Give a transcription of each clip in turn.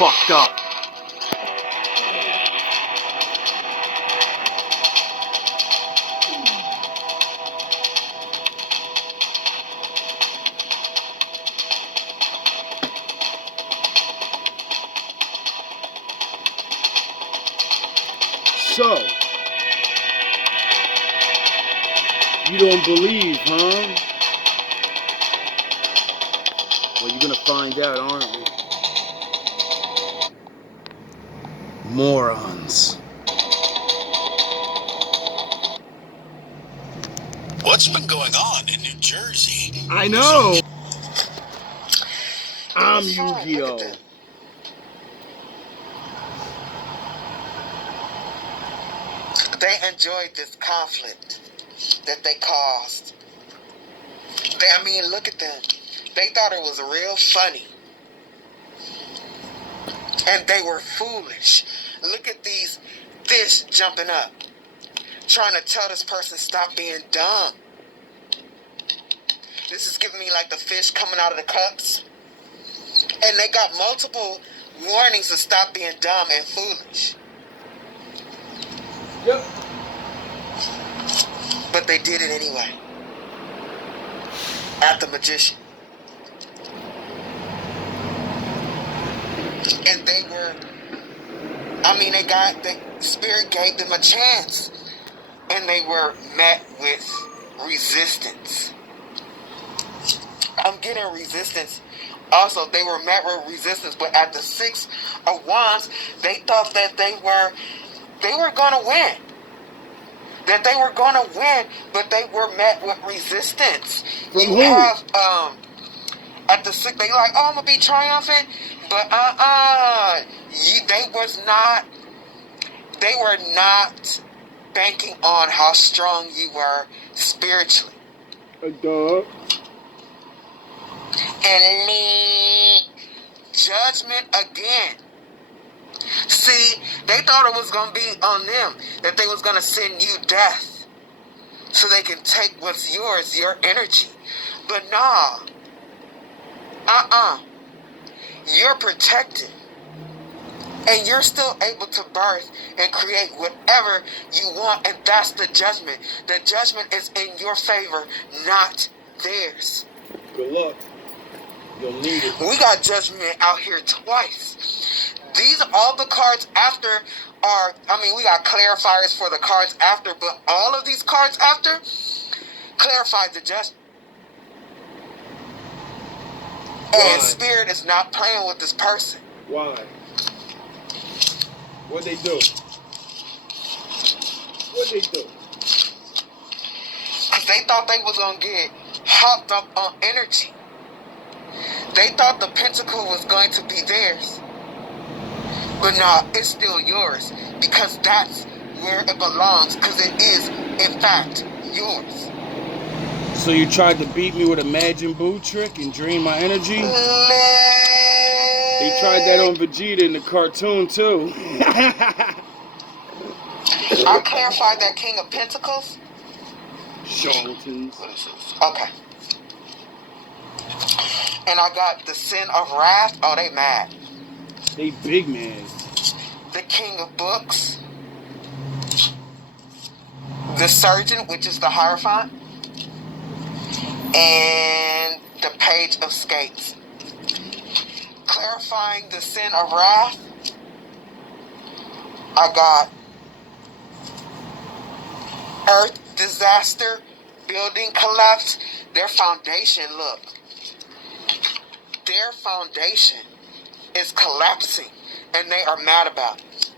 fucked up. So, you don't believe, huh? Well, you're gonna find out, aren't we? Morons. What's been going on in New Jersey? I know! I'm Yu-Gi-Oh! They enjoyed this conflict that they caused. I mean, look at them. They thought it was real funny. And they were foolish. Look at these fish jumping up, trying to tell this person stop being dumb. This is giving me like the fish coming out of the cups. And they got multiple warnings to stop being dumb and foolish. Yep. But they did it anyway. At the magician. And they were, the spirit gave them a chance. And they were met with resistance. I'm getting resistance. Also, they were met with resistance, but at the 6 of Wands, they thought that they were going to win. That they were going to win, but they were met with resistance. From you who? have, at the 6, they like, oh, I'm going to be triumphant, but they were not banking on how strong you were spiritually. Duh. And judgment again. See, they thought it was going to be on them, that they was going to send you death so they can take what's yours, your energy. But nah. You're protected. And you're still able to birth and create whatever you want, and that's the judgment. The judgment is in your favor, not theirs. Good luck. You'll need it. We got judgment out here twice. These all the cards after are, we got clarifiers for the cards after, but all of these cards after clarify the judgment. Why? And Spirit is not playing with this person. Why? What'd they do? What'd they do? Because they thought they was going to get hopped up on energy. They thought the pentacle was going to be theirs. But no, it's still yours. Because that's where it belongs. Because it is, in fact, yours. So you tried to beat me with a Majin Buu trick and drain my energy? They tried that on Vegeta in the cartoon too. I clarified that King of Pentacles. Charlatans. Okay. And I got the Sin of Wrath. Oh, they mad. They big man. The King of Books. The Surgeon, which is the Hierophant. And the Page of Skates. Clarifying the Sin of Wrath, I got Earth Disaster, Building Collapse. Their foundation, look. Their foundation is collapsing, and they are mad about it.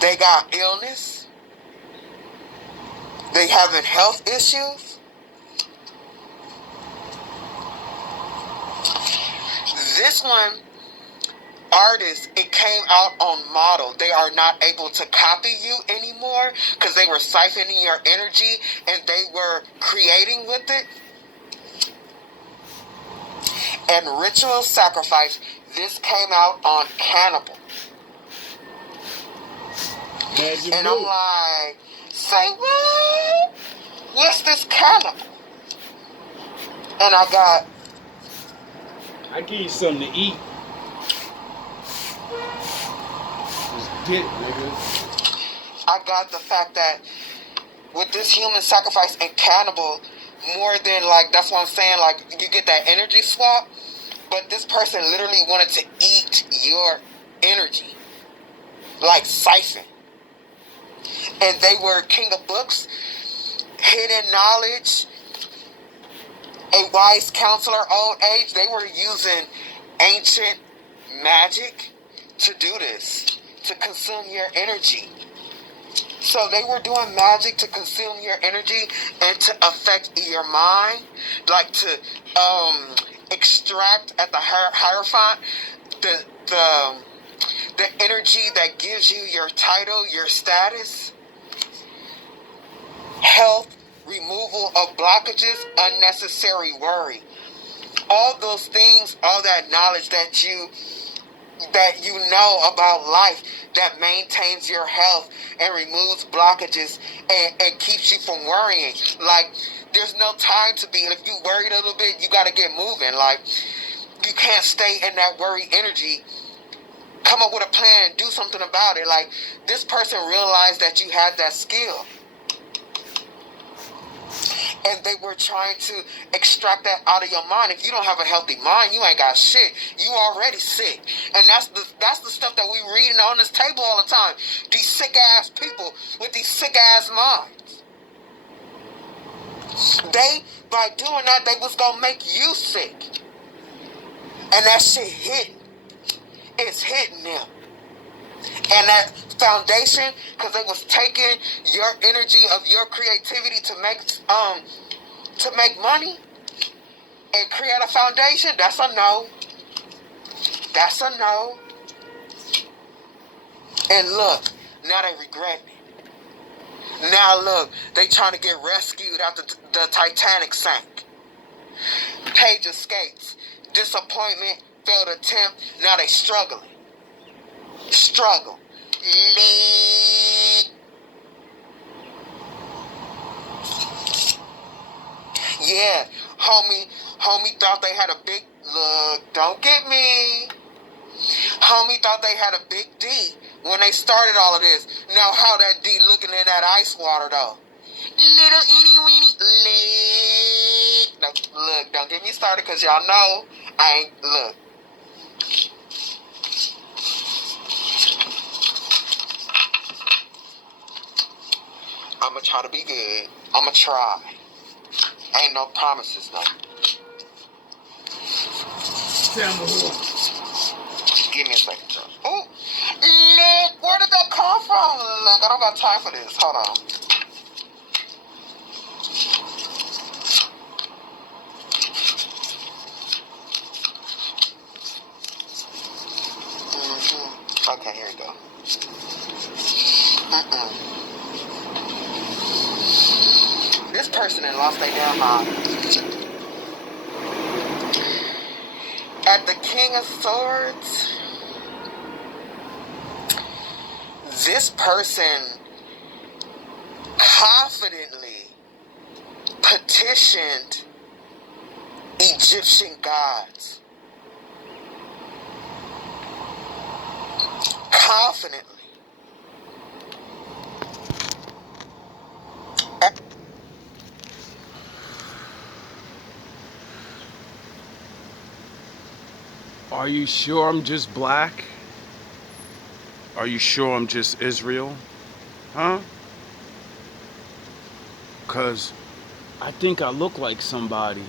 They got illness. They having health issues. This one, artist, it came out on model. They are not able to copy you anymore because they were siphoning your energy and they were creating with it. And ritual sacrifice, this came out on Cannibal. And I'm like, say what? What's this Cannibal? And I got I give you something to eat. Just get, nigga. I got the fact that with this human sacrifice and cannibal, more than like, that's what I'm saying, like you get that energy swap, but this person literally wanted to eat your energy, like siphon. And they were king of books, hidden knowledge, a wise counselor, old age. They were using ancient magic to do this, to consume your energy. So they were doing magic to consume your energy and to affect your mind, like to extract at the Hierophant the energy that gives you your title, your status, health, removal of blockages, unnecessary worry. All those things, all that knowledge that you know about life that maintains your health and removes blockages and keeps you from worrying. Like, there's no time to be, if you worried a little bit, you got to get moving. Like, you can't stay in that worry energy. Come up with a plan and do something about it. Like, this person realized that you had that skill. And they were trying to extract that out of your mind. If you don't have a healthy mind, you ain't got shit. You already sick. And that's the stuff that we reading on this table all the time. These sick ass people with these sick ass minds. They, by doing that, they was gonna make you sick. And that shit hitting. It's hitting them. And that foundation, because they was taking your energy of your creativity to make money and create a foundation, that's a no. That's a no. And look, now they regretting it. Now look, they trying to get rescued after the Titanic sank. Page escapes. Disappointment, failed attempt, now they struggling. Struggle. Yeah, homie thought they had a big, look, don't get me. Homie thought they had a big D when they started all of this. Now how that D looking in that ice water though? Little itty weeny lick. No, look, don't get me started because y'all know I ain't, look. I'ma try to be good. I'ma try. Ain't no promises though. Tell me who. Give me a second, Joe. Oh, look, where did that come from? Look, I don't got time for this. Hold on. Okay, here we go. This person had lost their damn mind. At the King of Swords, this person confidently petitioned Egyptian gods. Confidently. Are you sure I'm just black? Are you sure I'm just Israel? Huh? Because I think I look like somebody.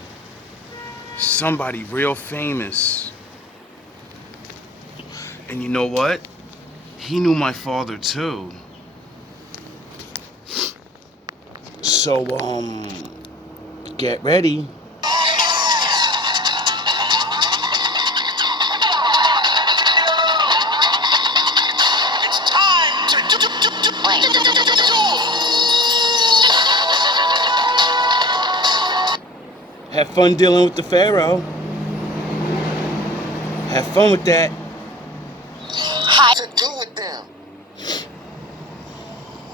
Somebody real famous. And you know what? He knew my father too. So, get ready. Have fun dealing with the Pharaoh. Have fun with that. To do with them.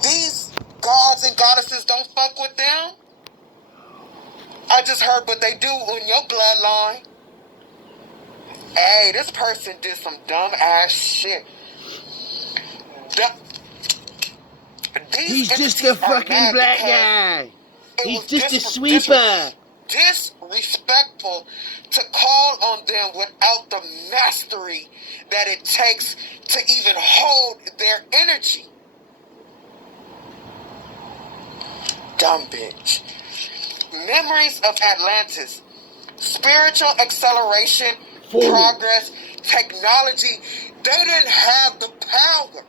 These gods and goddesses don't fuck with them. I just heard what they do in your bloodline. Hey, this person did some dumb ass shit. He's just a fucking black guy. He's just a sweeper. Disrespectful to call on them without the mastery that it takes to even hold their energy. Dumb bitch. Memories of Atlantis. Spiritual acceleration, progress, technology. They didn't have the power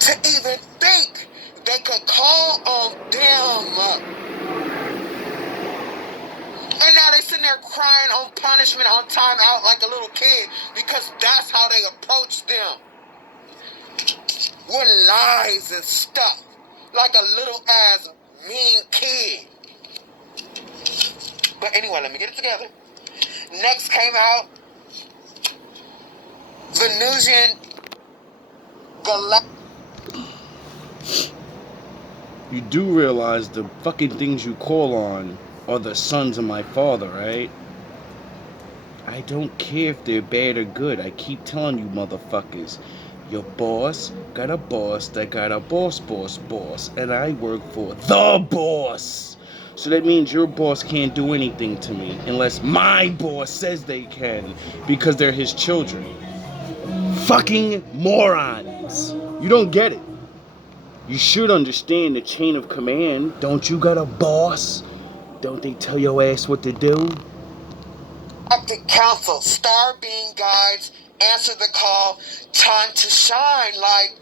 to even think they could call on them. And now they sitting there crying on punishment, on time out like a little kid, because that's how they approach them. With lies and stuff. Like a little ass mean kid. But anyway, let me get it together. Next came out Venusian Galactic. You do realize the fucking things you call on are the sons of my father, right? I don't care if they're bad or good. I keep telling you motherfuckers, your boss got a boss that got a boss, and I work for the boss. So that means your boss can't do anything to me unless my boss says they can, because they're his children. Fucking morons. You don't get it. You should understand the chain of command. Don't you got a boss? Don't they tell your ass what to do? Galactic Council, star being guides, answer the call, time to shine. Like,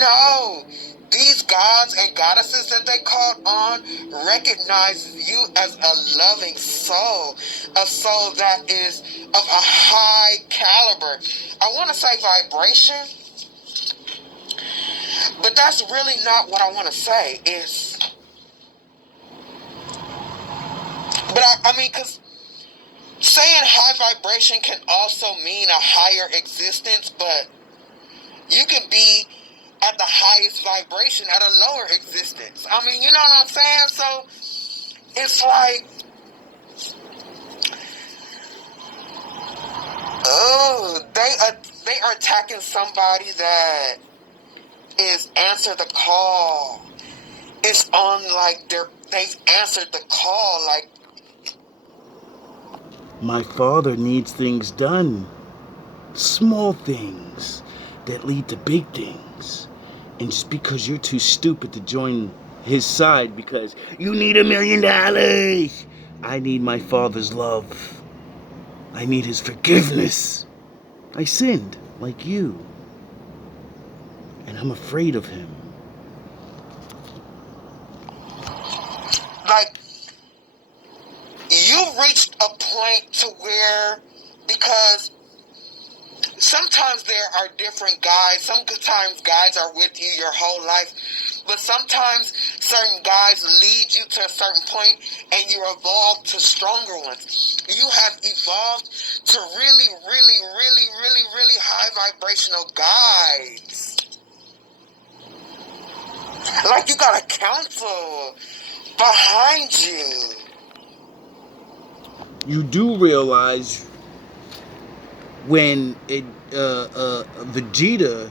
no. These gods and goddesses that they called on recognize you as a loving soul, a soul that is of a high caliber. I want to say vibration, but that's really not what I want to say. But I mean, because saying high vibration can also mean a higher existence, but you can be at the highest vibration at a lower existence. I mean, you know what I'm saying? So it's like, oh, they are attacking somebody that is answer the call. It's on like they've answered the call. Like, my father needs things done. Small things that lead to big things. And just because you're too stupid to join his side because you need $1 million, I need my father's love. I need his forgiveness. I sinned like you. And I'm afraid of him. Like, you reached a point to where, because sometimes there are different guides. Sometimes guides are with you your whole life. But sometimes certain guides lead you to a certain point and you evolve to stronger ones. You have evolved to really, really, really, really, really high vibrational guides. Like, you got a council behind you. You do realize when Vegeta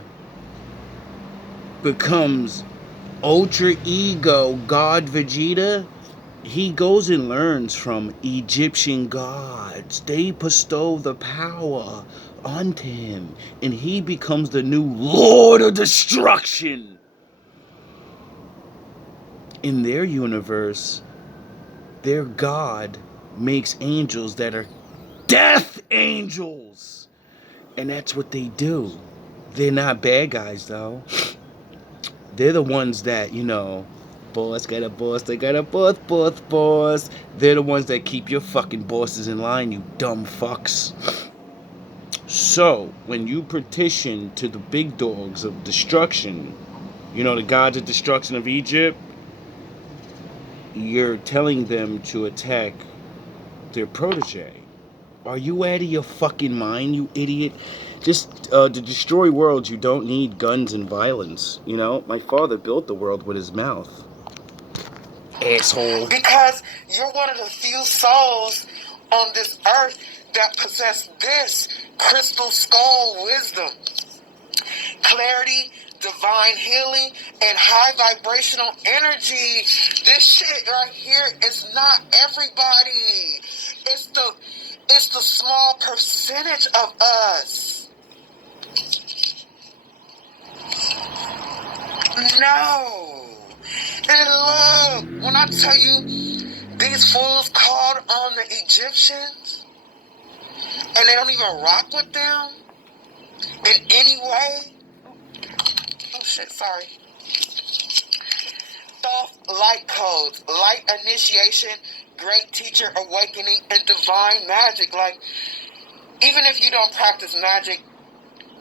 becomes Ultra Ego God Vegeta, he goes and learns from Egyptian gods. They bestow the power onto him, and he becomes the new Lord of Destruction. In their universe, their God makes angels that are death angels. And that's what they do. They're not bad guys, though. They're the ones that, you know, boss got a boss, they got a boss. They're the ones that keep your fucking bosses in line, you dumb fucks. So, when you petition to the big dogs of destruction, you know, the gods of destruction of Egypt, you're telling them to attack their protege. Are you out of your fucking mind, you idiot? Just to destroy worlds, you don't need guns and violence. You know, my father built the world with his mouth. Asshole. Because you're one of the few souls on this earth that possess this crystal skull wisdom, clarity, divine healing, and high vibrational energy. This shit right here is not everybody. It's the small percentage of us. No. And look, when I tell you these fools called on the Egyptians and they don't even rock with them in any way. Oh shit, sorry. Soft light codes, light initiation, great teacher awakening, and divine magic. Like, even if you don't practice magic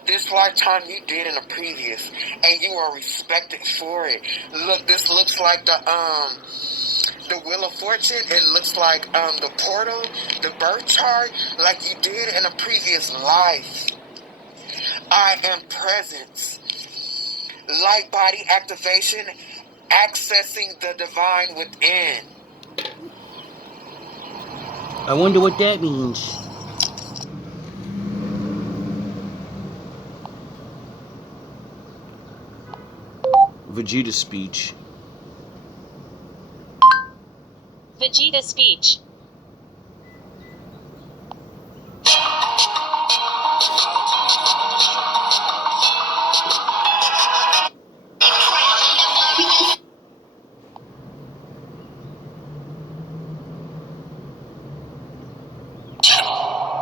this lifetime, you did in a previous, and you are respected for it. Look, this looks like the Wheel of Fortune. It looks like the portal, the birth chart, like you did in a previous life. I am presence. Light body activation, accessing the divine within. I wonder what that means. Vegeta speech. Vegeta speech.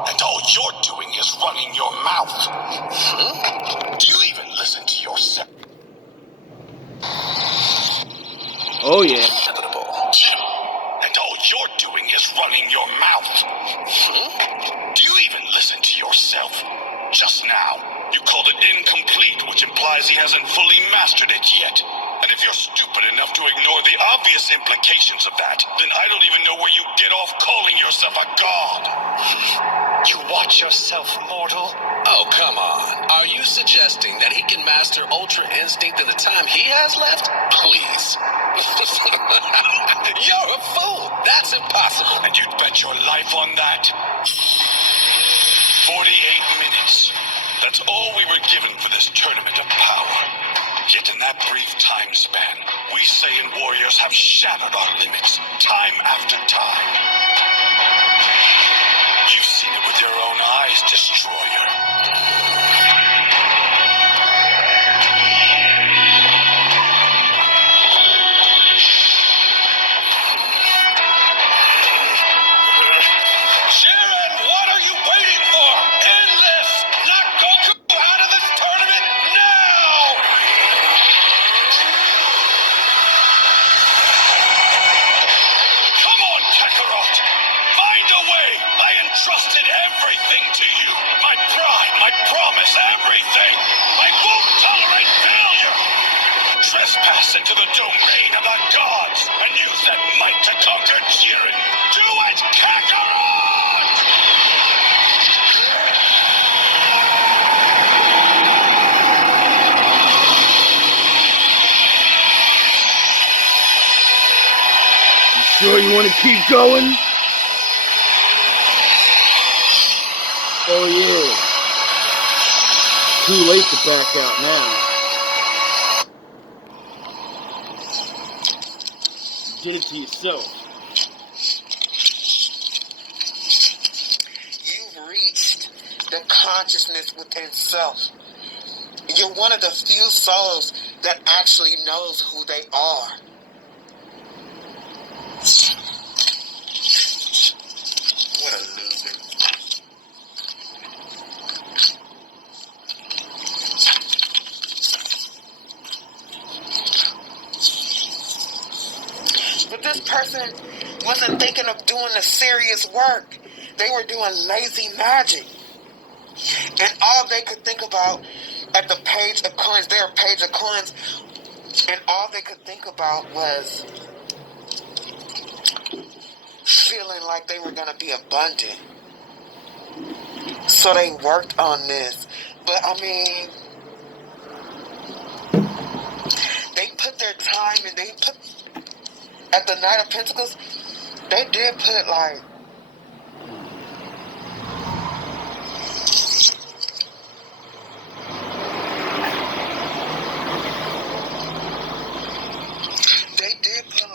And all you're doing is running your mouth. Do you even listen to yourself? Oh yeah. Inevitable. And all you're doing is running your mouth. Do you even listen to yourself? Just now, you called it incomplete, which implies he hasn't fully mastered it yet. And if you're stupid enough to ignore the obvious implications of that, then I don't even know where you get off calling yourself a god. You watch yourself, mortal? Oh, come on. Are you suggesting that he can master Ultra Instinct in the time he has left? Please. You're a fool. That's impossible. And you'd bet your life on that? 48 minutes. That's all we were given for this tournament of power. Yet in that brief time span, we Saiyan warriors have shattered our limits, time after time. You've seen it with your own eyes, Destroyer. Sharon, what are you waiting for? End this! Knock Goku out of this tournament now! Come on, Kakarot! Find a way! I entrusted everything to you! My pride, my promise, everything! I won't tolerate failure! Trespass into the domain of the gods and use that might to conquer Jiren! Do it, Kakarot! You sure you want to keep going? Oh yeah. Too late to back out now. You did it to yourself. You've reached the consciousness within self. You're one of the few souls that actually knows who they are. What a loser. But this person wasn't thinking of doing the serious work. They were doing lazy magic. And all they could think about at the page of coins, their page of coins, and all they could think about was feeling like they were going to be abundant. So they worked on this. But I mean, they put their time and they put, at the Knight of Pentacles, they did put like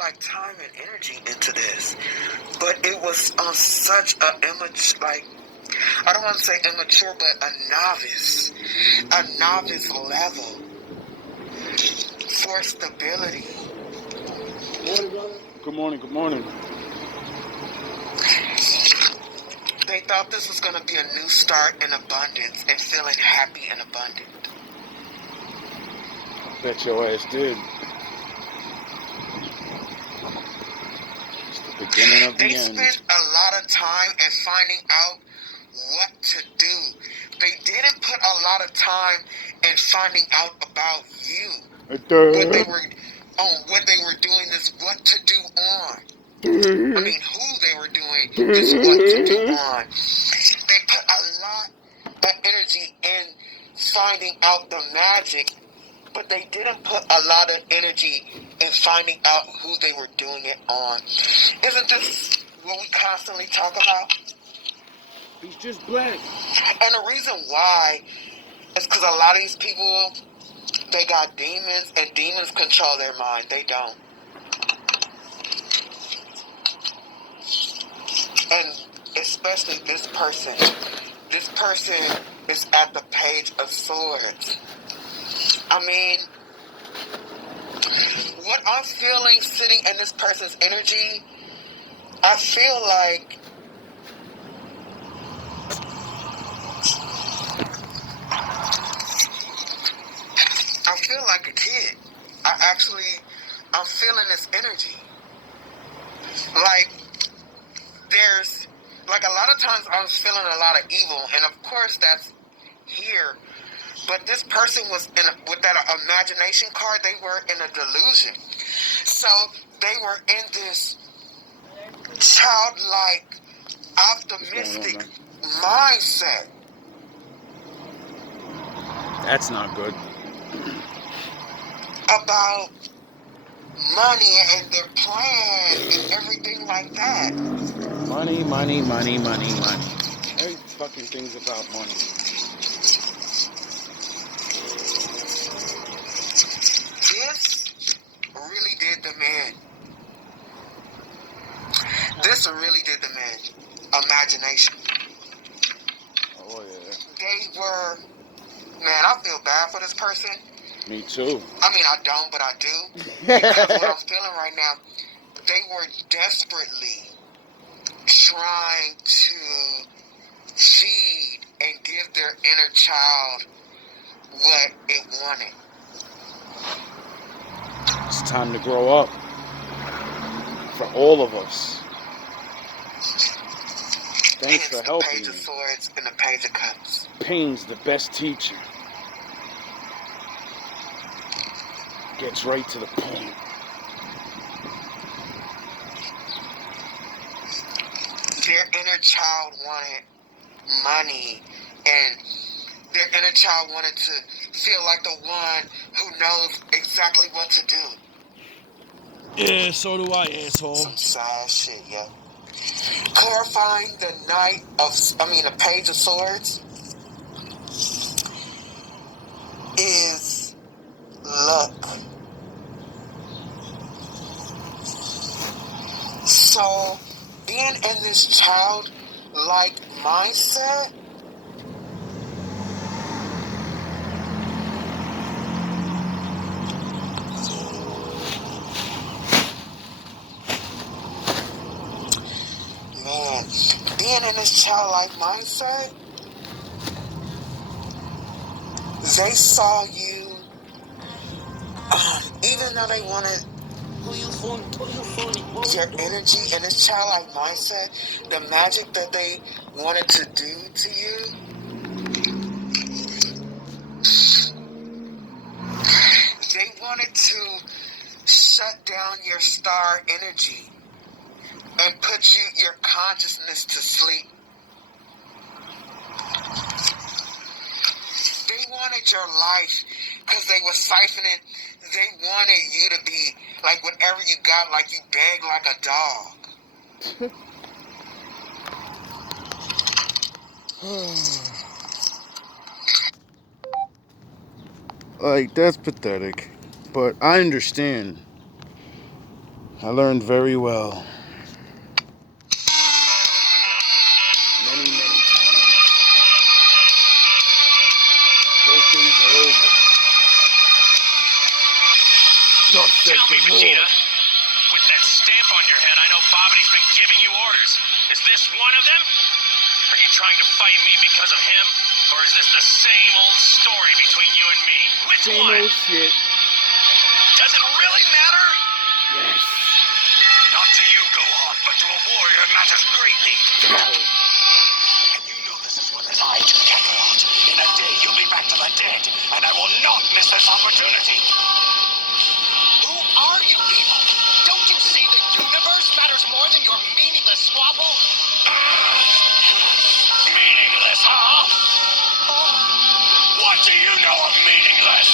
like time and energy into this, but it was on such a immature, like, I don't want to say immature, but a novice level for stability. Good morning, good morning. They thought this was going to be a new start in abundance and feeling happy and abundant. Bet your ass did. It's the beginning of the They end. spent a lot of time in finding out what to do. They didn't put a lot of time in finding out about you. What they were doing this what to do on. I mean, who they were doing this what to do on. They put a lot of energy in finding out the magic, but they didn't put a lot of energy in finding out who they were doing it on. Isn't this what we constantly talk about? He's just black. And the reason why is because a lot of these people, they got demons, and demons control their mind. They don't. And especially this person. This person is at the Page of Swords. I mean, what I'm feeling sitting in this person's energy, I feel like a kid. I'm feeling this energy. Like, there's, like, a lot of times I'm feeling a lot of evil, and of course that's here. But this person was with that imagination card, they were in a delusion. So they were in this childlike, optimistic mindset. That's not good. About money and their plan and everything like that. Money, money, money, money, money. Every fucking thing's about money. This really did the man. This really did the man. Imagination. Oh, yeah. They were, man, I feel bad for this person. Me too. I mean, I don't, but I do. Because what I'm feeling right now, they were desperately trying to feed and give their inner child what it wanted. It's time to grow up. For all of us. Thanks for helping the Page of me. Swords and the Page of Cups. Pain's the best teacher. Gets right to the point. Their inner child wanted money, and their inner child wanted to feel like the one who knows exactly what to do. Yeah, so do I, asshole. Some sad shit, yo. Clarifying the the Page of Swords is luck. So, being in this childlike mindset, man, being in this childlike mindset, they saw you, even though they wanted your energy in this childlike mindset, the magic that they wanted to do to you, they wanted to shut down your star energy and put your consciousness to sleep. They wanted your life because they were siphoning. They wanted you to be like whatever you got, like you begged like a dog. Like, that's pathetic. But I understand. I learned very well. Many, many times. Those days are over. Thus says Tell me, the Lord. Vegeta, with that stamp on your head, I know Bobity's been giving you orders. Is this one of them? Are you trying to fight me because of him? Or is this the same old story between you and me? Which Same one? old shit. Does it really matter? Yes. Not to you, Gohan, but to a warrior it matters greatly. Coward. And you know this as well as I do, Kakarot. In a day, you'll be back to the dead, and I will not miss this opportunity. Who are you people? Don't you see the universe matters more than your meaningless squabble? Meaningless, huh? What do you know of meaningless?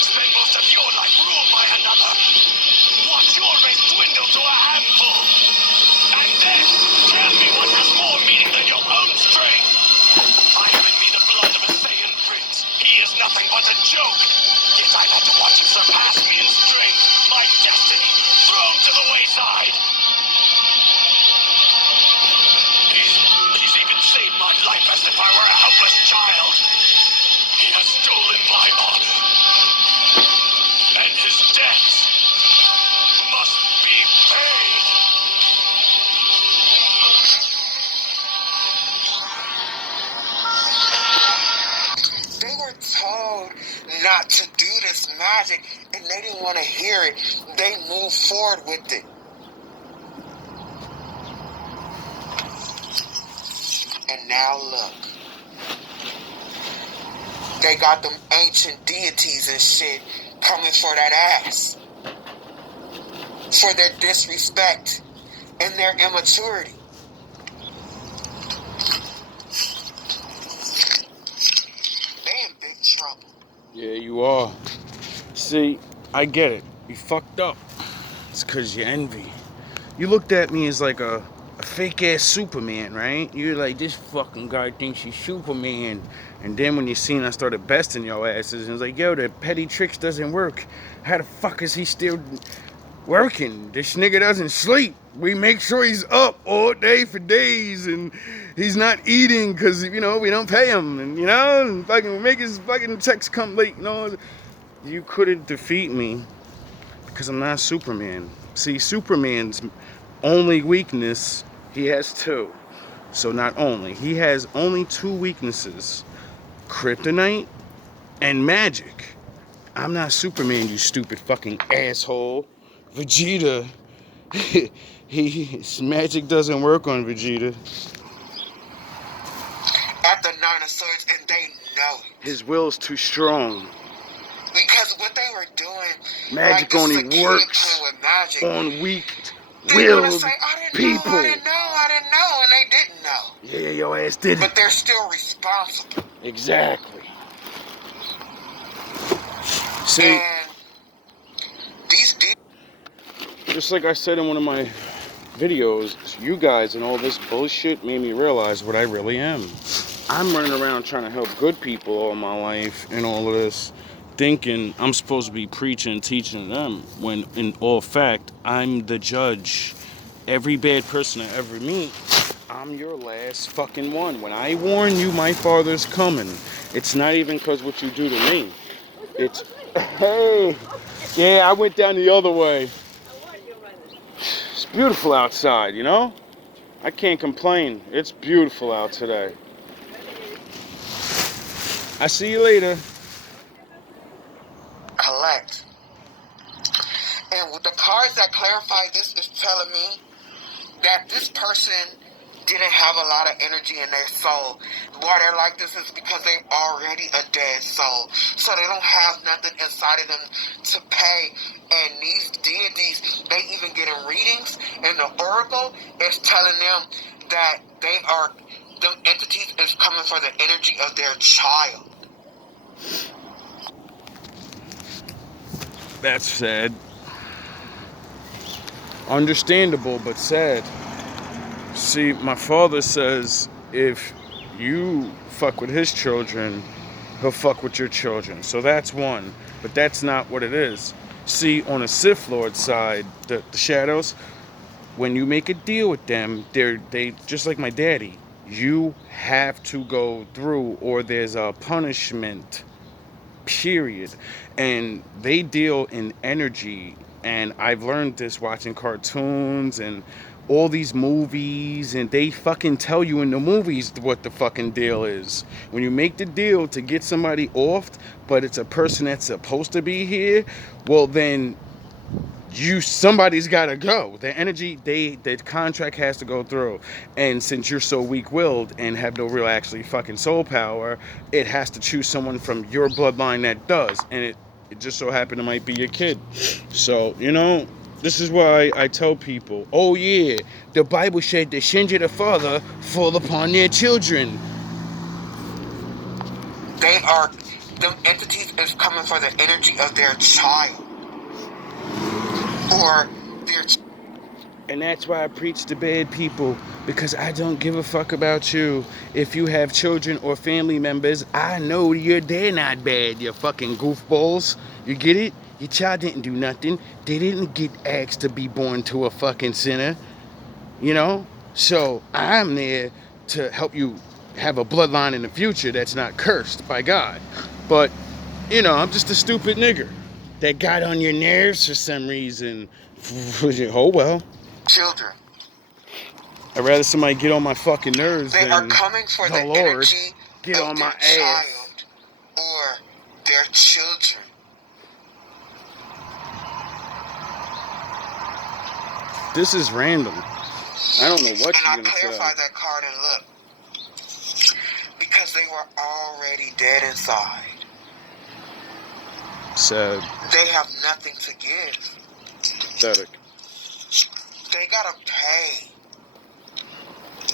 Spend most of your life ruled by another. Watch your race dwindle to a handful. And then, tell me what has more meaning than your own strength. I have in me the blood of a Saiyan prince. He is nothing but a joke. Yet I've had to watch him surpass me in strength. My destiny thrown to the wayside. He's even saved my life as if I were a helpless child. He has stolen my honor. And his debts must be paid. They were told not to do this magic, and they didn't want to hear it. They moved forward with it. And now look. They got them ancient deities and shit coming for that ass. For their disrespect and their immaturity. They in big trouble. Yeah, you are. See, I get it. You fucked up. It's because you envy. You looked at me as like a fake-ass Superman, right? You're like, this fucking guy thinks he's Superman. And then when you seen I started besting your asses, and it's like, yo, the petty tricks doesn't work. How the fuck is he still working? This nigga doesn't sleep. We make sure he's up all day for days, and he's not eating because, you know, we don't pay him. And, you know, and fucking make his fucking checks come late. You know, you couldn't defeat me because I'm not Superman. See, Superman's only weakness, he has two. So not only, he has only two weaknesses: kryptonite and magic. I'm not Superman, you stupid fucking asshole. Vegeta, his magic doesn't work on Vegeta. At the Nine of Swords, and they know it. His will's too strong. Because what they were doing, Magic like, only this is a kid works playing with magic. on They're gonna weak-willed say, I didn't people. know, and they didn't know. Yeah, your ass did But it. they're still responsible. Exactly. See, And these just like I said in one of my videos, you guys and all this bullshit made me realize what I really am. I'm running around trying to help good people all my life and all of this, thinking I'm supposed to be preaching and teaching them, when in all fact, I'm the judge. Every bad person I ever meet, I'm your last fucking one. When I warn you my father's coming, it's not even because what you do to me. It's, hey, yeah, I went down the other way. It's beautiful outside, you know? I can't complain. It's beautiful out today. I see you later. collect. And with the cards that clarify this is telling me that this person didn't have a lot of energy in their soul. Why they're like this is because they're already a dead soul. So they don't have nothing inside of them to pay. And these deities, they even get in readings, and the oracle is telling them that they are, them entities is coming for the energy of their child. That's sad. Understandable, but sad. See, my father says if you fuck with his children, he'll fuck with your children. So that's one. But that's not what it is. See, on the Sith Lord side, the shadows, when you make a deal with them, they just like my daddy. You have to go through, or there's a punishment. Period. And they deal in energy. And I've learned this watching cartoons and all these movies, and they fucking tell you in the movies what the fucking deal is. When you make the deal to get somebody off, but it's a person that's supposed to be here, well then somebody's got to go. The energy, the contract has to go through. And since you're so weak-willed and have no real actually fucking soul power, it has to choose someone from your bloodline that does. And it just so happened it might be your kid. So, this is why I tell people, oh yeah, the Bible said the sins of the father fall upon their children. Them entities is coming for the energy of their child. Or their And that's why I preach to bad people, because I don't give a fuck about you. If you have children or family members, I know they're not bad, you fucking goofballs. You get it? Your child didn't do nothing. They didn't get asked to be born to a fucking sinner. So I'm there to help you have a bloodline in the future that's not cursed by God. But, I'm just a stupid nigger that got on your nerves for some reason. Oh well. children. I'd rather somebody get on my fucking nerves They than are coming for the Lord energy get of on their my ass. child or their children. This is random. I don't know what And you're I gonna clarified say. that card and look. Because they were already dead inside. Sad. They have nothing to give. Pathetic. They gotta pay.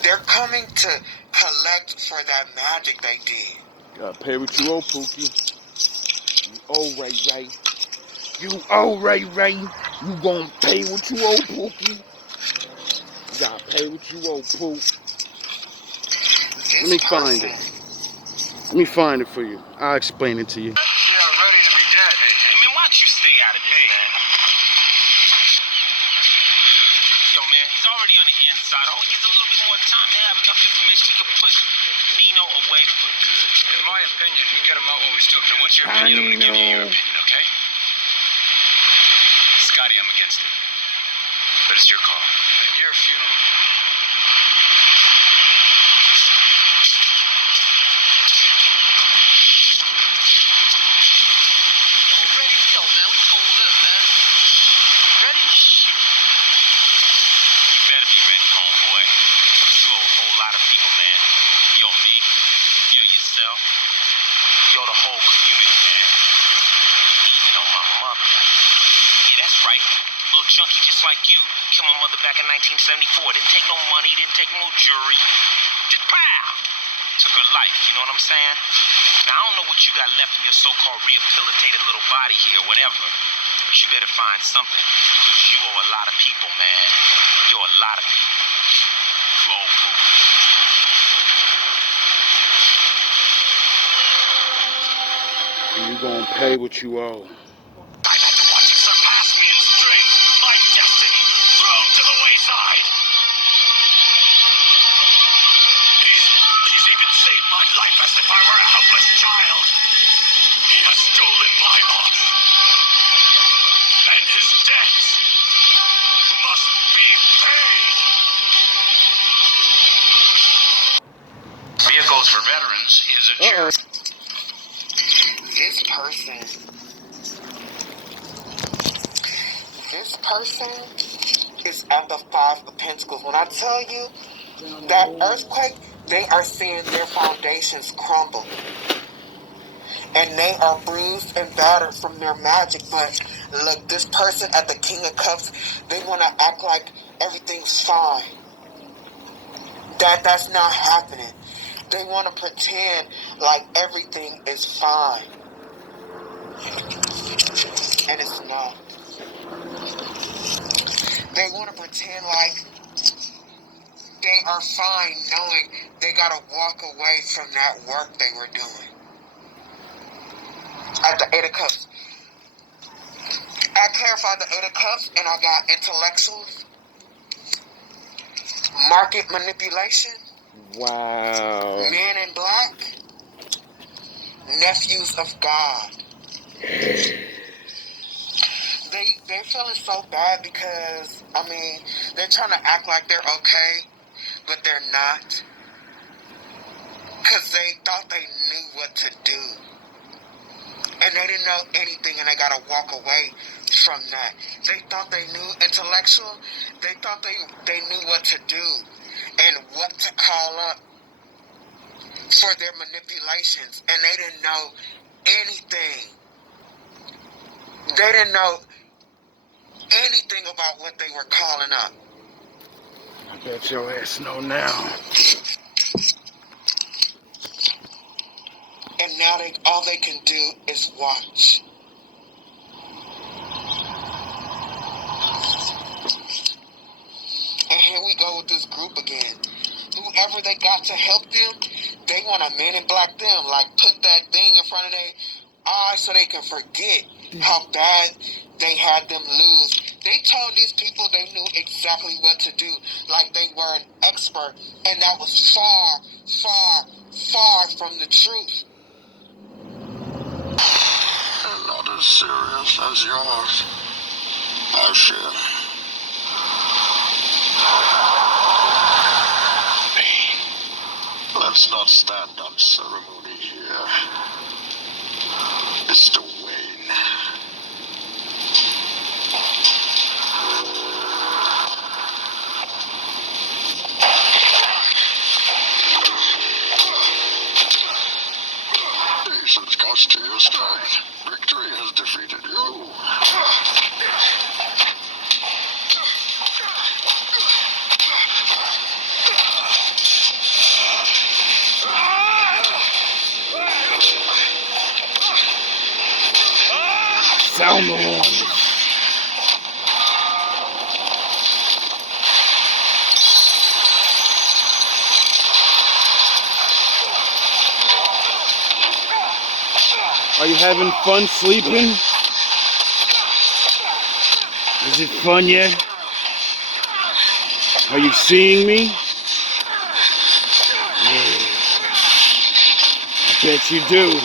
They're coming to collect for that magic they did. Gotta pay what you owe, Pookie. You owe right. You owe right. You gonna pay what you owe, Pookie. You gotta pay what you owe, Pook. Let me find it. Let me find it for you. I'll explain it to you. Yeah, ready to be dead. Hey, man, why don't you stay out of this, man? Yo, man, he's already on the inside. All he needs a little bit more time, man. Have enough information we can push Nino away for good. In my opinion, you get him out while we still can. What's your opinion? I'm gonna give you your opinion, okay? Scotty, I'm against it. But it's your call. And your funeral. Yo, the whole community, man. Even on my mother. Yeah, that's right. Little junkie just like you. Killed my mother back in 1974. Didn't take no money, didn't take no jury. Just pow! Took her life, you know what I'm saying? Now, I don't know what you got left in your so-called rehabilitated little body here or whatever. But you better find something. Because you owe a lot of people, man. You owe a lot of people. You owe food. And you gonna pay what you owe. I had to watch it surpass me in strength, my destiny thrown to the wayside. He's even saved my life as if I were a helpless child. He has stolen my honor, and his debts must be paid. Vehicles for Veterans is a charity. This person is at the Five of Pentacles. When I tell you that earthquake, they are seeing their foundations crumble. And they are bruised and battered from their magic. But look, this person at the King of Cups, they want to act like everything's fine. That's not happening. They want to pretend like everything is fine. And it's not. They want to pretend like they are fine knowing they gotta walk away from that work they were doing. At the Eight of Cups. I clarified the Eight of Cups and I got intellectuals, market manipulation, Wow. men in black, nephews of God. They're feeling so bad because, I mean, they're trying to act like they're okay, but they're not. Because they thought they knew what to do. And they didn't know anything and they got to walk away from that. They thought they knew intellectual. They thought they knew what to do and what to call up for their manipulations. And they didn't know anything. They didn't know anything about what they were calling up. I bet your ass know now. And now all they can do is watch. And here we go with this group again. Whoever they got to help them, they want to men in black them. Like put that thing in front of their eyes so they can forget how bad they had them lose. They told these people they knew exactly what to do. Like they were an expert. And that was far, far, far from the truth. Not as serious as yours, I share. Let's not stand on ceremony here. Mr. Wayne. Patience cost you your strength. Victory has defeated you. Sound the horn. Are you having fun sleeping? Is it fun yet? Are you seeing me? Yeah. I bet you do.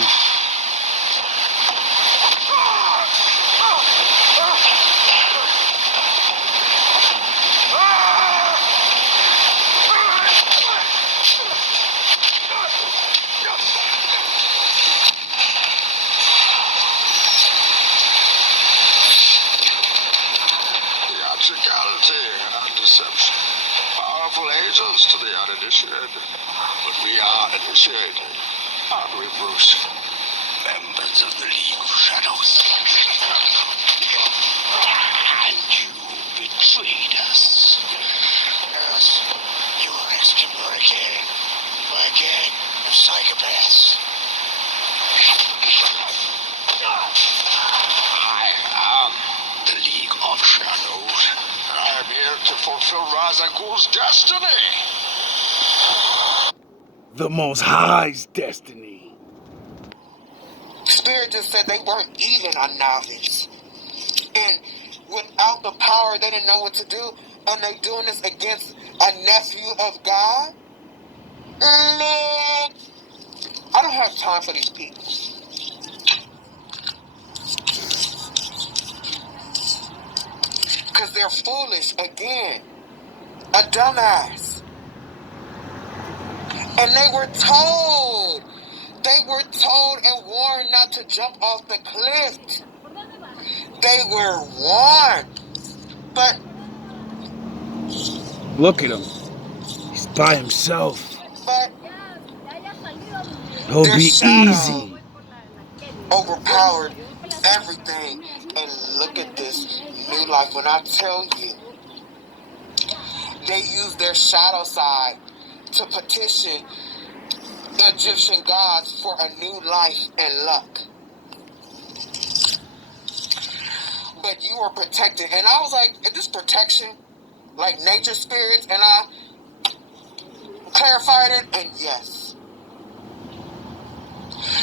Theatricality and deception. Powerful agents to the uninitiated. But we are initiated, aren't we, Bruce? Members of the League of Shadows. And you betrayed us. Yes, you were excommunicated by a gang of psychopaths. I am the League of Shadows. I am here to fulfill Ra's al Ghul's destiny. The Most High's destiny. Spirit just said they weren't even a novice. And without the power, they didn't know what to do. And they doing this against a nephew of God? Man, I don't have time for these people. Because they're foolish again. A dumbass. And they were told and warned not to jump off the cliff. They were warned. But Look at him. He's by himself. but He'll their be shadow easy. overpowered everything. And look at this new life. When I tell you, they use their shadow side to petition the Egyptian gods for a new life and luck. But you were protected. And I was like, is this protection? Like nature spirits? And clarified it, and yes,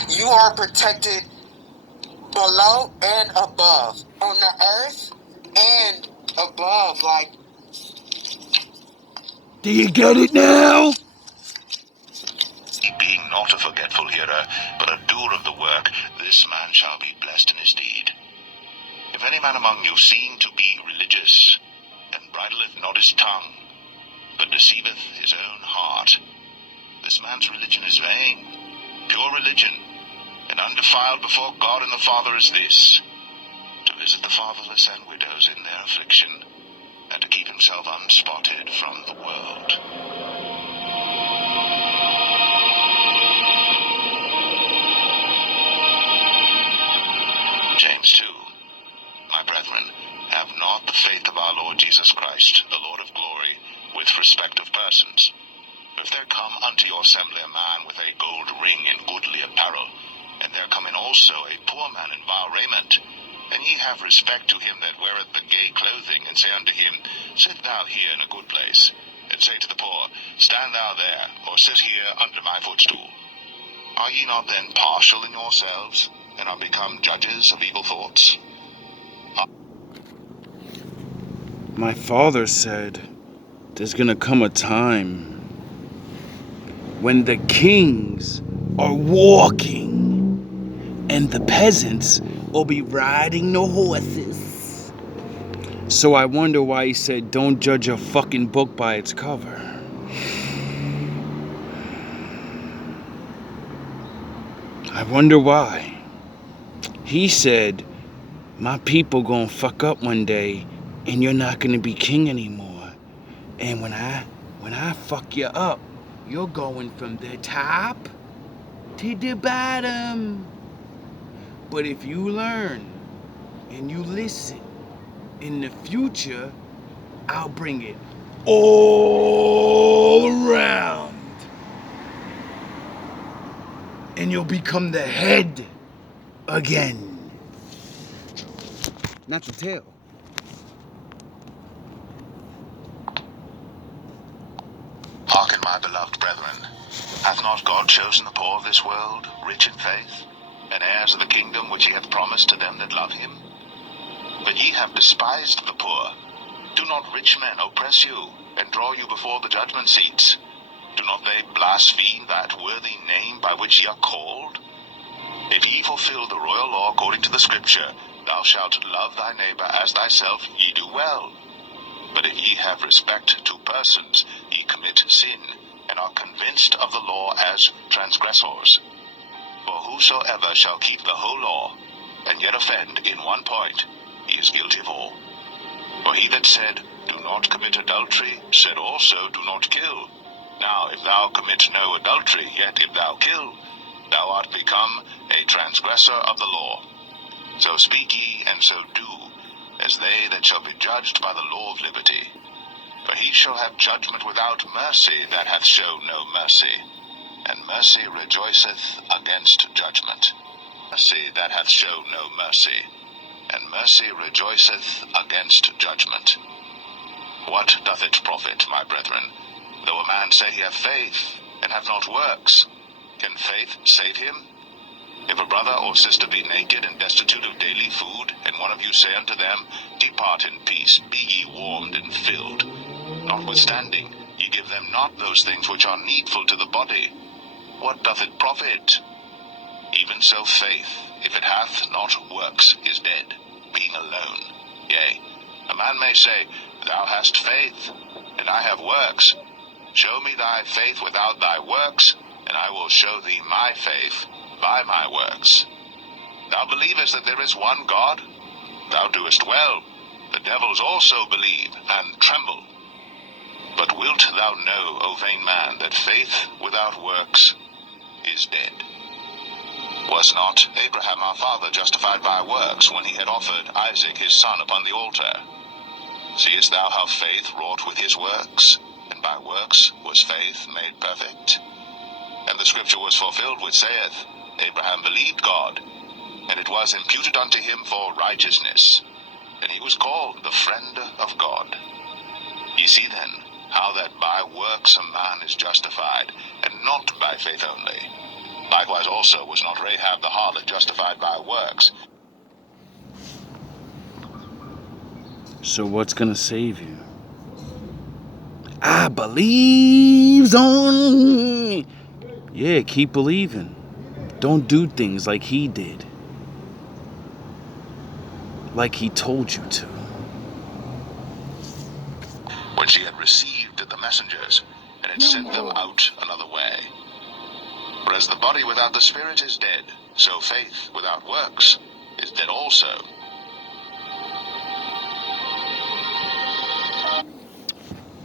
you are protected below and above, on the earth and above. Like, Do you get it now? He being not a forgetful hearer, but a doer of the work, this man shall be blessed in his deed. If any man among you seem to be religious, and bridleth not his tongue, but deceiveth his own heart, this man's religion is vain. Pure religion, and undefiled before God and the Father is this, to visit the fatherless and widows in their affliction, and to keep himself unspotted from the world. James 2. My brethren, have not the faith of our Lord Jesus Christ, the Lord of glory, with respect of persons. If there come unto your assembly a man with a gold ring in goodly apparel, and there come in also a poor man in vile raiment, and ye have respect to him that weareth the gay clothing, and say unto him, Sit thou here in a good place, and say to the poor, Stand thou there, or sit here under my footstool. Are ye not then partial in yourselves, and are become judges of evil thoughts? My father said there's gonna come a time when the kings are walking and the peasants will be riding the horses. So I wonder why he said don't judge a fucking book by its cover. I wonder why. He said my people gonna fuck up one day and you're not gonna be king anymore. And when I fuck you up, you're going from the top to the bottom. But if you learn and you listen, in the future, I'll bring it all around. And you'll become the head again. Not the tail. Hearken, my beloved brethren, hath not God chosen the poor of this world, rich in faith, and heirs of the kingdom which he hath promised to them that love him? But ye have despised the poor. Do not rich men oppress you, and draw you before the judgment seats? Do not they blaspheme that worthy name by which ye are called? If ye fulfill the royal law according to the Scripture, Thou shalt love thy neighbor as thyself, ye do well. But if ye have respect to persons, ye commit sin, and are convinced of the law as transgressors. For whosoever shall keep the whole law, and yet offend in one point, he is guilty of all. For he that said, Do not commit adultery, said also, Do not kill. Now if thou commit no adultery, yet if thou kill, thou art become a transgressor of the law. So speak ye, and so do, as they that shall be judged by the law of liberty. For he shall have judgment without mercy that hath shown no mercy, and mercy rejoiceth against judgment. Mercy that hath shown no mercy, and mercy rejoiceth against judgment. What doth it profit, my brethren, though a man say he have faith, and have not works? Can faith save him? If a brother or sister be naked and destitute of daily food, and one of you say unto them, Depart in peace, be ye warmed and filled, notwithstanding ye give them not those things which are needful to the body, what doth it profit? Even so faith, if it hath not works, is dead, being alone. Yea, a man may say, Thou hast faith, and I have works. Show me thy faith without thy works, and I will show thee my faith by my works. Thou believest that there is one God? Thou doest well. The devils also believe, and tremble. But wilt thou know, O vain man, that faith without works is dead? Was not Abraham our father justified by works when he had offered Isaac his son upon the altar? Seest thou how faith wrought with his works, and by works was faith made perfect? And the scripture was fulfilled which saith, Abraham believed God, and it was imputed unto him for righteousness, and he was called the friend of God. Ye see then how that by works a man is justified, and not by faith only. Likewise also was not Rahab the harlot justified by works. So what's gonna save you? I believes on. Yeah, keep believing. Don't do things like he did. Like he told you to. When she had received the messengers, and had sent them out another way. For as the body without the spirit is dead, so faith without works is dead also.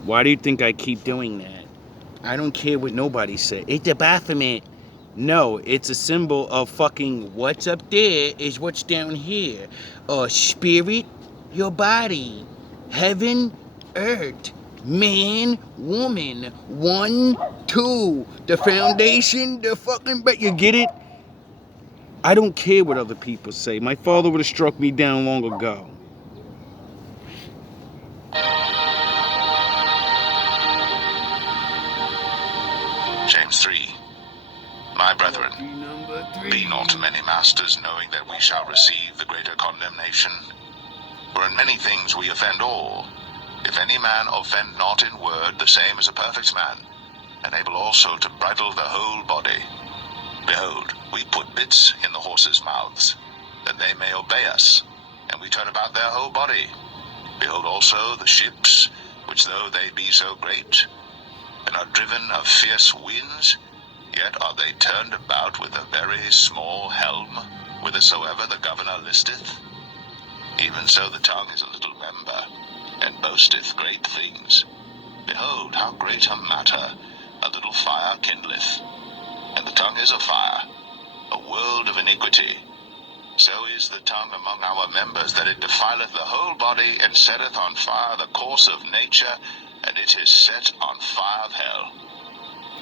Why do you think I keep doing that? I don't care what nobody said. It's a Baphomet. No, it's a symbol of fucking what's up there is what's down here. Spirit, your body. Heaven, earth. Man, woman. 1, 2. The foundation, the fucking... But you get it? I don't care what other people say. My father would have struck me down long ago. James 3. My brethren, be not many masters, knowing that we shall receive the greater condemnation. For in many things we offend all. If any man offend not in word, the same is a perfect man, and able also to bridle the whole body. Behold, we put bits in the horses' mouths, that they may obey us, and we turn about their whole body. Behold also the ships, which though they be so great, and are driven of fierce winds, yet are they turned about with a very small helm, whithersoever the governor listeth. Even so the tongue is a little member, and boasteth great things. Behold, how great a matter a little fire kindleth. And the tongue is a fire, a world of iniquity. So is the tongue among our members, that it defileth the whole body, and setteth on fire the course of nature, and it is set on fire of hell.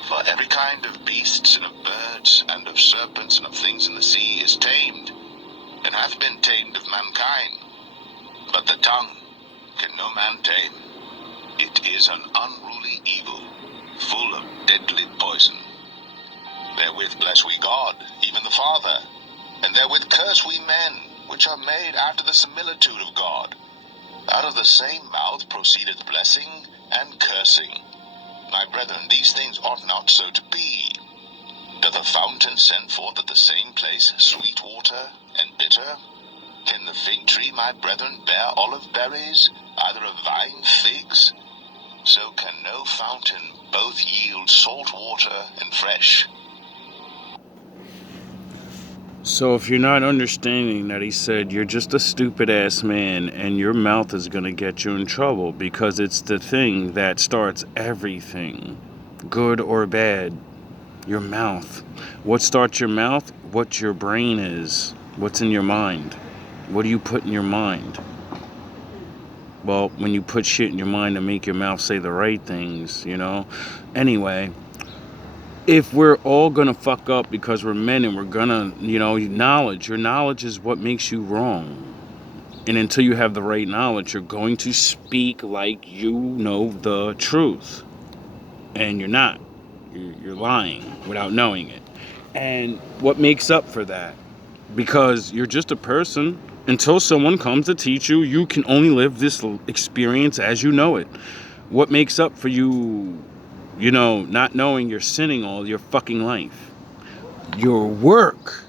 For every kind of beasts, and of birds, and of serpents, and of things in the sea is tamed, and hath been tamed of mankind. But the tongue can no man tame. It is an unruly evil, full of deadly poison. Therewith bless we God, even the Father, and therewith curse we men, which are made after the similitude of God. Out of the same mouth proceedeth blessing and cursing. My brethren, these things ought not so to be. Doth a fountain send forth at the same place sweet water and bitter? Can the fig tree, my brethren, bear olive berries, either a vine figs? So can no fountain both yield salt water and fresh. So if you're not understanding that he said you're just a stupid ass man and your mouth is going to get you in trouble because it's the thing that starts everything, good or bad, your mouth. What starts your mouth? What your brain is. What's in your mind? What do you put in your mind? Well, when you put shit in your mind to make your mouth say the right things, you know. Anyway, if we're all gonna fuck up because we're men and we're gonna, you know, your knowledge is what makes you wrong. And until you have the right knowledge, you're going to speak like you know the truth. And you're not. You're lying without knowing it. And what makes up for that? Because you're just a person. Until someone comes to teach you, you can only live this experience as you know it. What makes up for you, you know, not knowing you're sinning all your fucking life? Your work.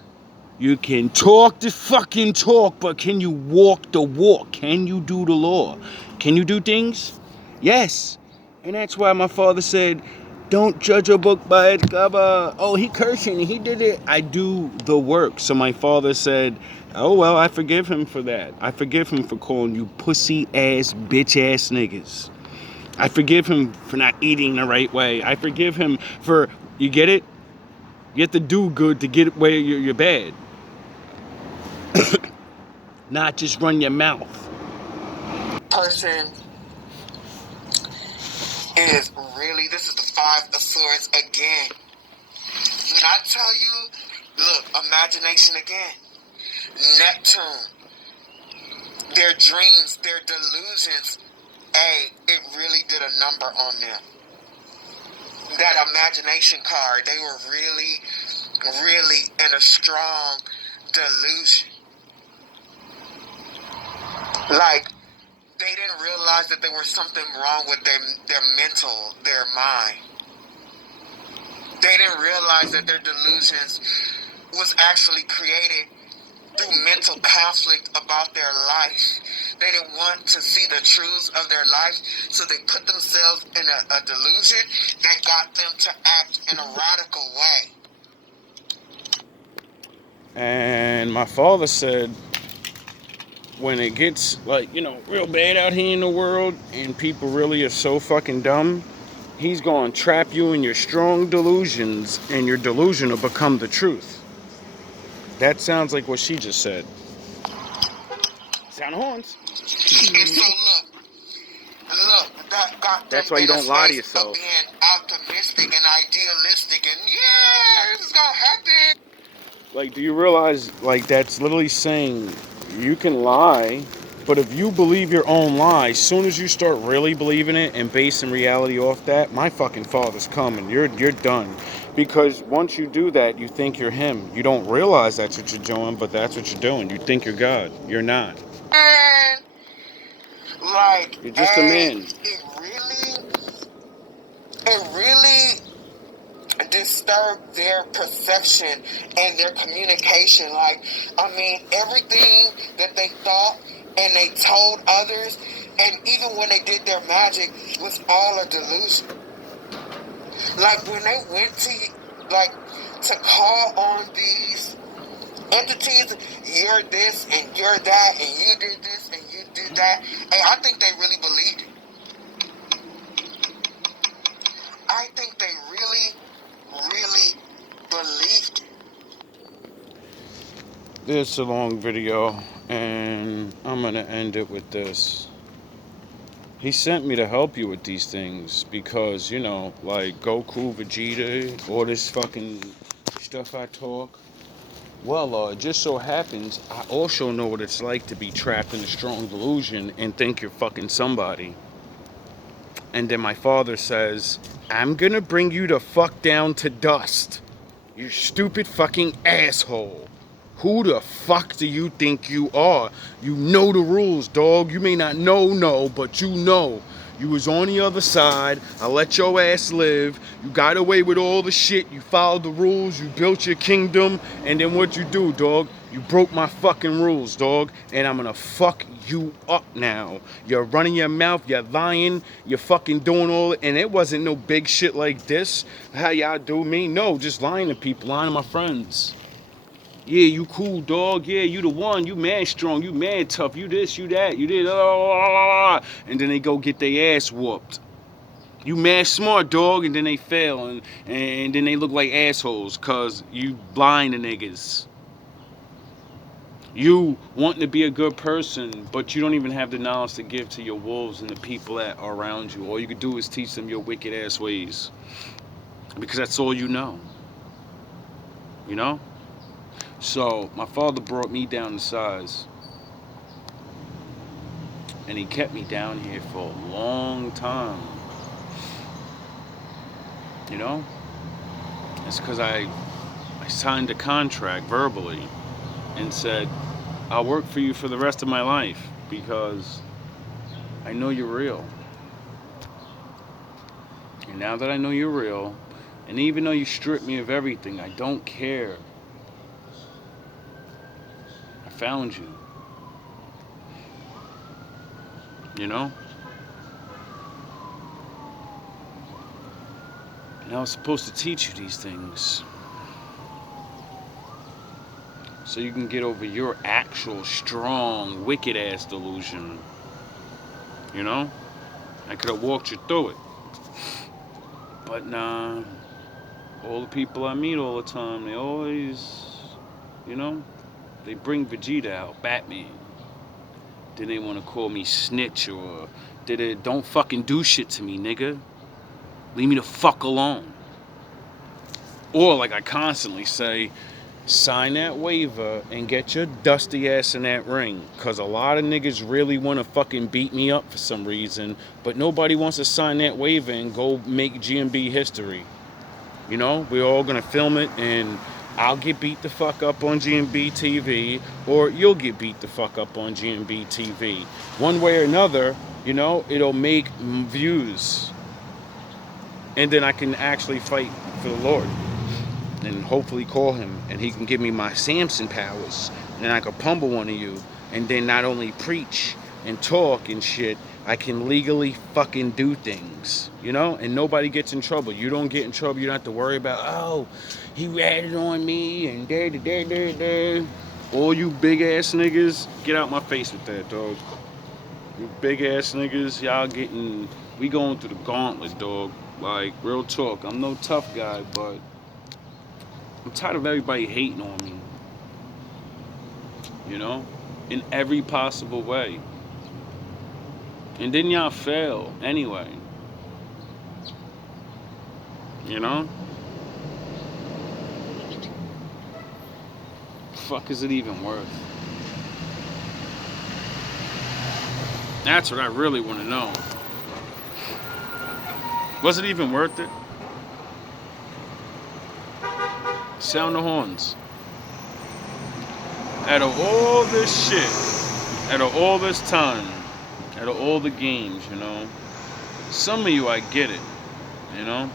You can talk the fucking talk, but can you walk the walk? Can you do the law? Can you do things? Yes. And that's why my father said, don't judge a book by its cover. Oh, he cursing. He did it. I do the work. So my father said, oh, well, I forgive him for that. I forgive him for calling you pussy ass, bitch ass niggas. I forgive him for not eating the right way. I forgive him for, you get it? You have to do good to get where you're bad. Not just run your mouth. Person is really, this is the Five of Swords again. When I tell you, look, imagination again. Neptune, their dreams, their delusions, hey, it really did a number on them. That imagination card, they were really in a strong delusion. Like, they didn't realize that there was something wrong with their mental, their mind. They didn't realize that their delusions was actually created through mental conflict about their life. They didn't want to see the truths of their life, so they put themselves in a delusion that got them to act in a radical way. And my father said, when it gets, like, you know, real bad out here in the world and people really are so fucking dumb, he's going to trap you in your strong delusions, and your delusion will become the truth. That sounds like what she just said. Sound of horns. And so look, that got them That's why you in a don't lie to space yourself. of being optimistic and idealistic and yeah, this is gonna happen. Like, do you realize, like, that's literally saying you can lie, but if you believe your own lie, as soon as you start really believing it and basing reality off that, my fucking father's coming. You're done. Because once you do that, you think you're him. You don't realize that's what you're doing, but that's what you're doing. You think you're God. You're not. And like, You're just a man. It really disturbed their perception and their communication. Like, I mean, everything that they thought and they told others, and even when they did their magic, was all a delusion. Like, when they went to call on these entities, you're this and you're that, and you did this and you did that, and I think they really believed it. I think they really believed it. This is a long video, and I'm going to end it with this. He sent me to help you with these things because, you know, like Goku, Vegeta, all this fucking stuff I talk. Well, it just so happens I also know what it's like to be trapped in a strong delusion and think you're fucking somebody. And then my father says, I'm gonna bring you the fuck down to dust. You stupid fucking asshole. Who the fuck do you think you are? You know the rules, dog. You may not know, but you know. You was on the other side. I let your ass live. You got away with all the shit. You followed the rules. You built your kingdom. And then what you do, dog? You broke my fucking rules, dog. And I'm gonna fuck you up now. You're running your mouth. You're lying. You're fucking doing all it. And it wasn't no big shit like this. How y'all do me? No, just lying to people. Lying to my friends. Yeah, you cool, dog. Yeah, you the one. You man strong. You man tough. You this, you that. You did. And then they go get their ass whooped. You mad smart, dog. And then they fail. And then they look like assholes because you blind the niggas. You wanting to be a good person, but you don't even have the knowledge to give to your wolves and the people that are around you. All you could do is teach them your wicked ass ways. Because that's all you know. You know? So, my father brought me down to size. And he kept me down here for a long time. You know? It's because I signed a contract verbally and said, I'll work for you for the rest of my life because I know you're real. And now that I know you're real, and even though you stripped me of everything, I don't care. I found you. You know? And I was supposed to teach you these things. So you can get over your actual strong, wicked ass delusion. You know? I could have walked you through it. But nah. All the people I meet all the time, they always, you know, they bring Vegeta out, Batman. Then they want to call me snitch or don't fucking do shit to me, nigga. Leave me the fuck alone. Or like I constantly say, sign that waiver and get your dusty ass in that ring. Cause a lot of niggas really want to fucking beat me up for some reason, but nobody wants to sign that waiver and go make GMB history. You know, we're all gonna film it, and I'll get beat the fuck up on GMB TV, or you'll get beat the fuck up on GMB TV. One way or another, you know, it'll make views, and then I can actually fight for the Lord. And hopefully call him, and he can give me my Samson powers, and I can pummel one of you, and then not only preach and talk and shit, I can legally fucking do things, you know, and nobody gets in trouble. You don't get in trouble. You don't have to worry about, oh, he ratted on me and da. All you big ass niggas, get out my face with that, dog. You big ass niggas, y'all getting, we going through the gauntlet, dog. Like, real talk. I'm no tough guy, but I'm tired of everybody hating on me, you know, in every possible way. And then y'all fail anyway, you know? Fuck is it even worth? That's what I really want to know. Was it even worth it? Sound the horns. Out of all this shit, out of all this time, out of all the games, you know, some of you, I get it, you know,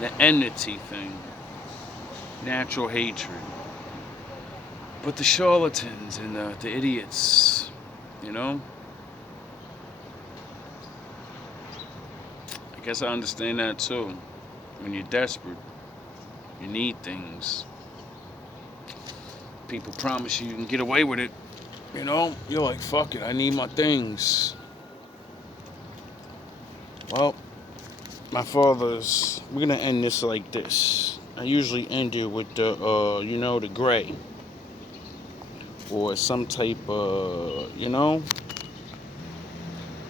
the enmity thing, natural hatred, but the charlatans and the idiots, you know, I guess I understand that too. When you're desperate, you need things. People promise you can get away with it. You know, you're like, fuck it, I need my things. Well, my father's, we're gonna end this like this. I usually end it with the, you know, the gray. Or some type of, you know.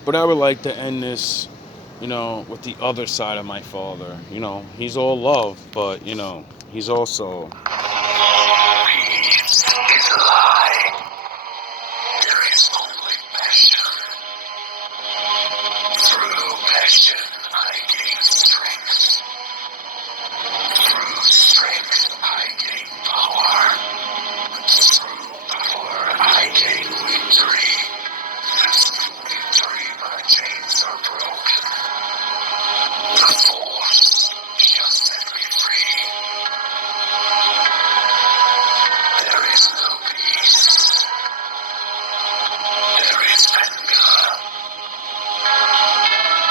But I would like to end this, you know, with the other side of my father. You know, he's all love, but, you know, he's also... Peace is a lie. There is only passion. Through passion, I gain strength. Through strength, I gain power. Through power, I gain victory. Through victory, my chains are broken. The force shall set me free. There is no peace. There is anger.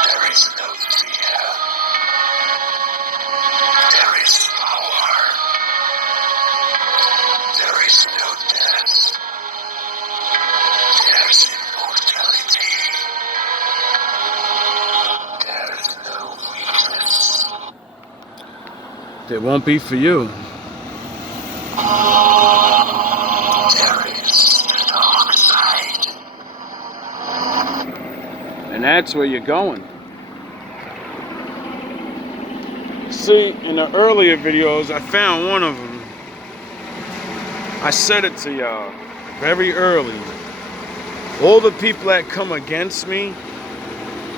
There is no fear. There is power. There is no death. There is immortality. There is no weakness. It won't be for you. There is the dark side. And that's where you're going. See, in the earlier videos, I found one of them. I said it to y'all very early. All the people that come against me,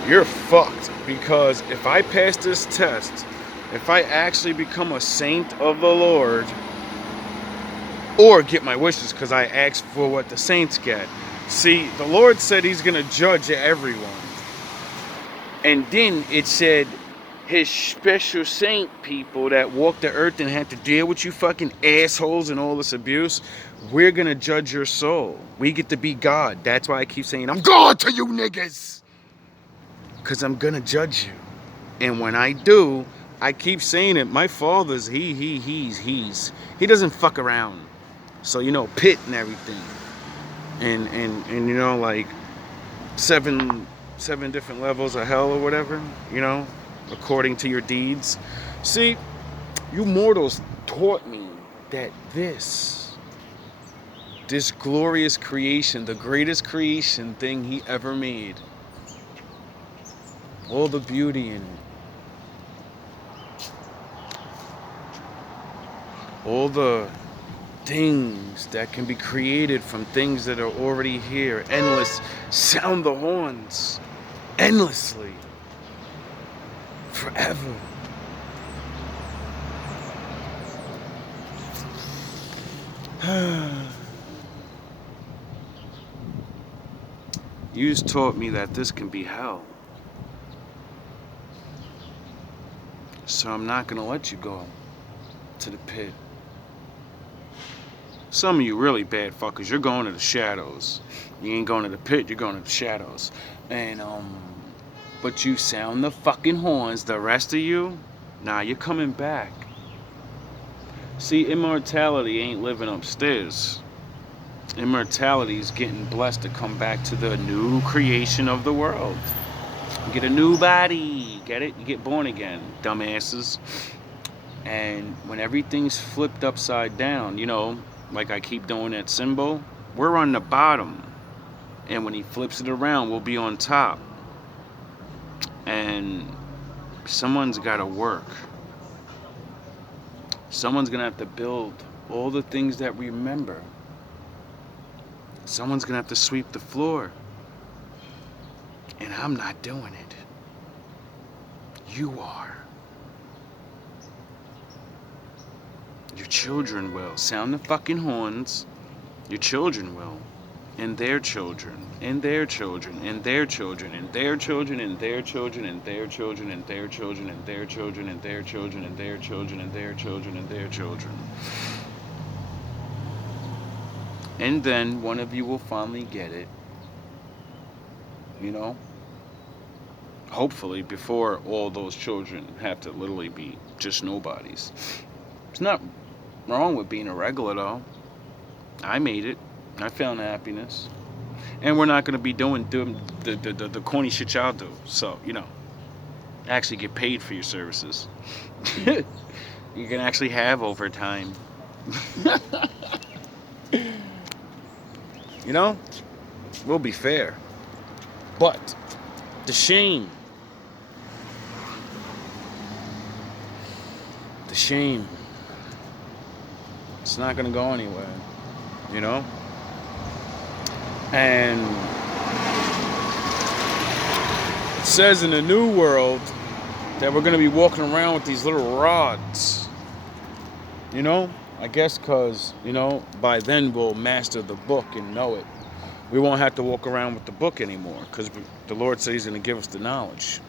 you're fucked. Because if I pass this test, if I actually become a saint of the Lord, or get my wishes, because I asked for what the saints get. See, the Lord said he's going to judge everyone. And then it said his special saint people that walk the earth and had to deal with you fucking assholes and all this abuse, we're going to judge your soul. We get to be God. That's why I keep saying, I'm God to you niggas. Because I'm going to judge you. And when I do, I keep saying it. My father's, he doesn't fuck around. So, you know, pit and everything. And you know, like, seven different levels of hell or whatever, you know, according to your deeds. See, you mortals taught me that this glorious creation, the greatest creation thing he ever made, all the beauty in it, all the things that can be created from things that are already here. Endless. Sound the horns. Endlessly. Forever. You've taught me that this can be hell. So I'm not gonna let you go to the pit. Some of you really bad fuckers, you're going to the shadows. You ain't going to the pit, you're going to the shadows. And but you sound the fucking horns. The rest of you, nah, you're coming back. See, immortality ain't living upstairs. Immortality is getting blessed to come back to the new creation of the world. You get a new body, get it? You get born again, dumbasses. And when everything's flipped upside down, you know, like I keep doing that symbol, we're on the bottom. And when he flips it around, we'll be on top. And someone's got to work. Someone's going to have to build all the things that we remember. Someone's going to have to sweep the floor. And I'm not doing it. You are. Your children will. Sound the fucking horns. Your children will. And their children. And their children. And their children. And their children. And their children. And their children. And their children. And their children. And their children. And their children. And their children. And their children. And then one of you will finally get it. You know? Hopefully before all those children have to literally be just nobodies. It's not wrong with being a regular though. I made it. I found happiness. And we're not going to be doing the corny shit y'all do. So, you know, actually get paid for your services. You can actually have overtime. You know? We'll be fair. But the shame. The shame. It's not going to go anywhere. You know? And it says in the new world that we're going to be walking around with these little rods. You know? I guess because, you know, by then we'll master the book and know it. We won't have to walk around with the book anymore because the Lord said he's going to give us the knowledge.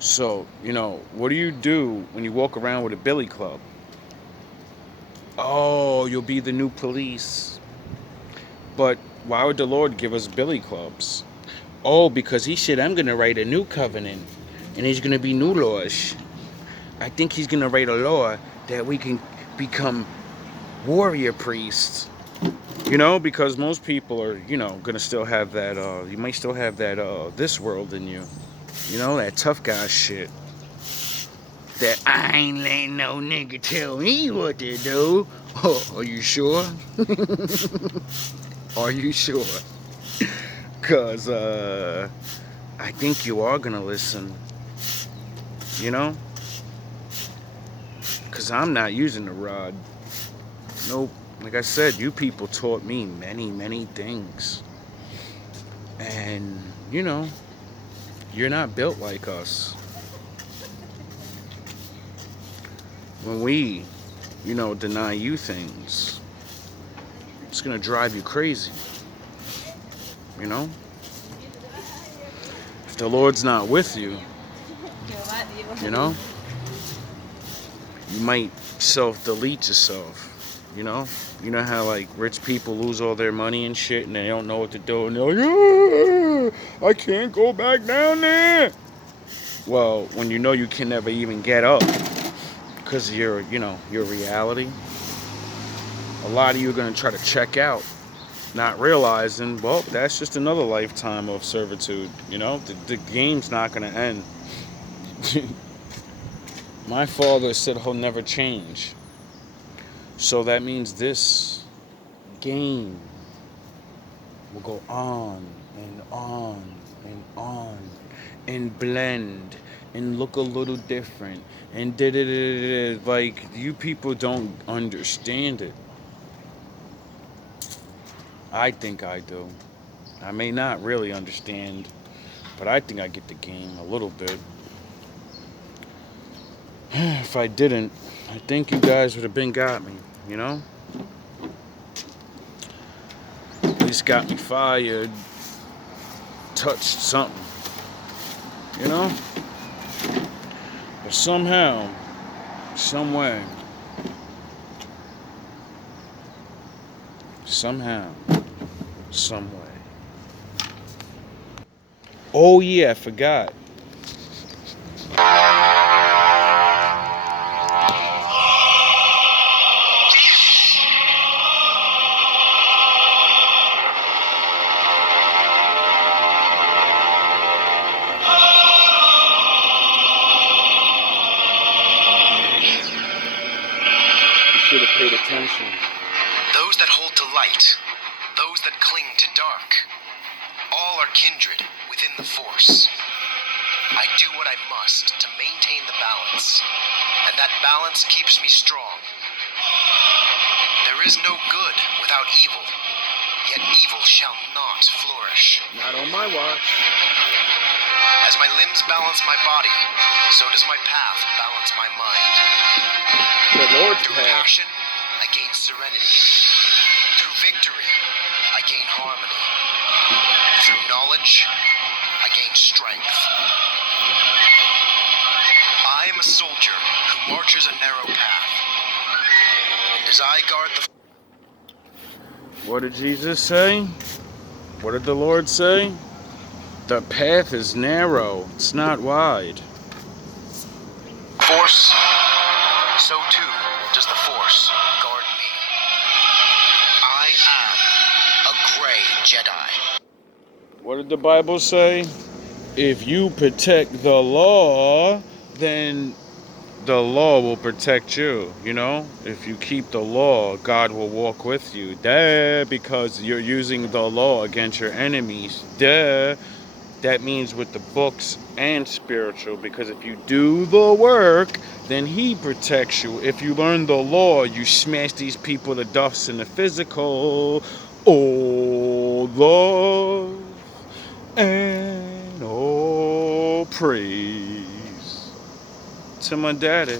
So, you know, what do you do when you walk around with a billy club? Oh, you'll be the new police. But why would the Lord give us billy clubs? Oh, because he said, I'm going to write a new covenant. And there's going to be new laws. I think he's going to write a law that we can become warrior priests. You know, because most people are, you know, going to still have that, you might still have that, this world in you. You know, that tough guy shit. That I ain't letting no nigga tell me what to do. Oh, are you sure? Are you sure? Because, I think you are going to listen. You know? Because I'm not using the rod. Nope. Like I said, you people taught me many, many things. And, you know, you're not built like us. When we, you know, deny you things, it's going to drive you crazy. You know? If the Lord's not with you, you know, you might self-delete yourself. You know how like rich people lose all their money and shit and they don't know what to do and they're like, I can't go back down there. Well, when you know you can never even get up because of your, you know, your reality, a lot of you are going to try to check out, not realizing, well, that's just another lifetime of servitude. You know, the game's not going to end. My father said he'll never change. So that means this game will go on and on and on and blend and look a little different and like you people don't understand it. I think I do. I may not really understand, but I think I get the game a little bit. If I didn't, I think you guys would have been got me, you know? At least got me fired, touched something, you know? But somehow, some way, somehow, some way. Oh yeah, I forgot. Should have paid attention. Those that hold to light, those that cling to dark, all are kindred within the Force. I do what I must to maintain the balance, and that balance keeps me strong. There is no good without evil, yet evil shall not flourish. Not on my watch. As my limbs balance my body, so does my path balance my mind. The Lord's Through path. passion, I gain serenity. Through victory, I gain harmony. Through knowledge, I gain strength. I am a soldier who marches a narrow path. And as I guard the... What did Jesus say? What did the Lord say? The path is narrow, it's not wide. Force, so too does the Force guard me. I am a gray Jedi. What did the Bible say? If you protect the law, then the law will protect you, you know? If you keep the law, God will walk with you. Duh, because you're using the law against your enemies. Duh. That means with the books and spiritual, because if you do the work, then he protects you. If you learn the law, you smash these people to dust in the physical. Oh, love and oh, praise to my daddy.